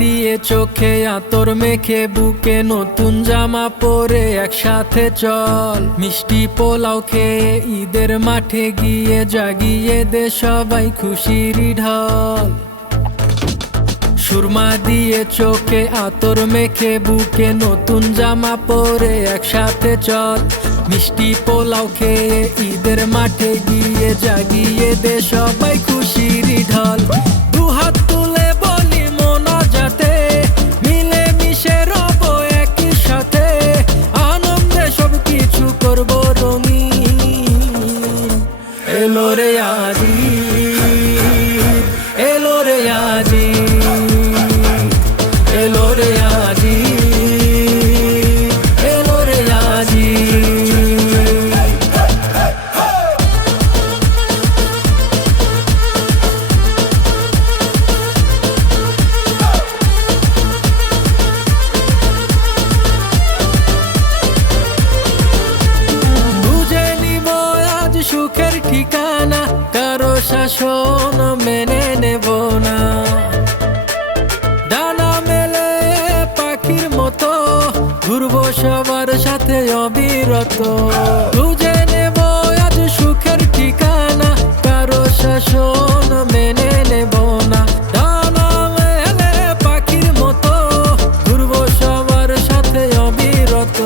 দিয়ে চোখে আতর মেখে বুকে নতুন জামা পরে একসাথে চল। মিষ্টি পোলাও খেয়ে ঈদের মাঠে গিয়ে জাগিয়ে দে সবাই খুশির ঢল। সুরমা দিয়ে চোখে আতর মেখে বুকে নতুন জামা পরে একসাথে চল। মিষ্টি পোলাও খেয়ে ঈদের মাঠে গিয়ে জাগিয়ে দে সবাই খুশির ঢল। দুহাত তুলে বলি মোনাজাতে, মিলে মিশে রব একই সাথে, আনন্দে সবকিছু করব রঙিন। এলো রে আজি, এলো রে আজি, এলো রে আজি, এলো রে আজি। বুঝে নিব আজ সুখের ঠিকানা, কারো শাসন মেনে নেব না। ডানা মেলে পাখির মতো ঘুরবো সবার সাথে অবিরত। বুঝে নেব আজ সুখের ঠিকানা, কারো শাসন মেনে নেব না। ডানা মেলে পাখির মতো ঘুরবো সবার সাথে অবিরত।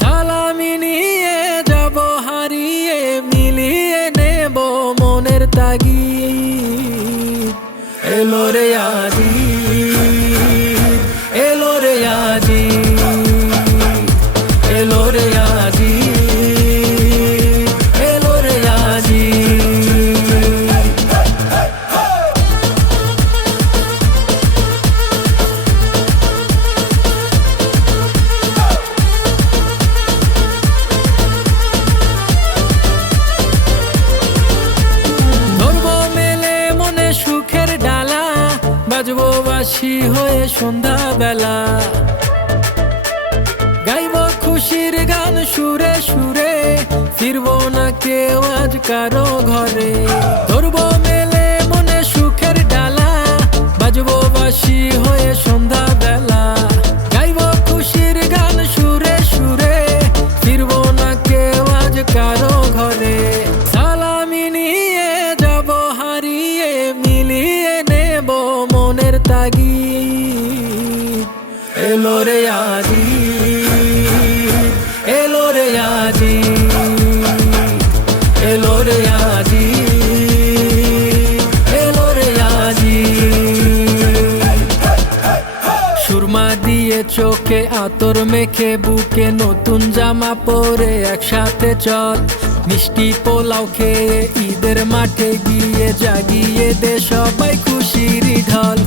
সালামি নিয়ে যাব হারিয়ে, মিলিয়ে নেব মনের তাগিদ। এলো রে আজি, এলো রে আজি, এলো রে আজি, এলো রে আজি। ধরবো মেলে মনে সুখের ডালা, বাজবো বাঁশি হয়ে সন্ধ্যা বেলা। গাইবো খুশির গান সুরে সুরে, ফিরবো না কেউ আজ কারো ঘরে। ধরবো মেলে মনে সুখের ডালা, বাজবো বাঁশি হয়ে সন্ধ্যা বেলা। গাইবো খুশির গান সুরে সুরে, ফিরবো না কেউ আজ কারো ঘরে। সালামি নিয়ে যাব হারিয়ে, মিলিয়ে নেব মনের তাগিদ। এলো রে আজি, এলো রে আজি, এলো রে আজি, এলো রে আজি। সুরমা দিয়ে চোখে আতর মেখে বুকে নতুন জামা পরে একসাথে চল। মিষ্টি পোলাও খেয়ে ঈদের মাঠে গিয়ে জাগিয়ে দে সবাই খুশির ঢল।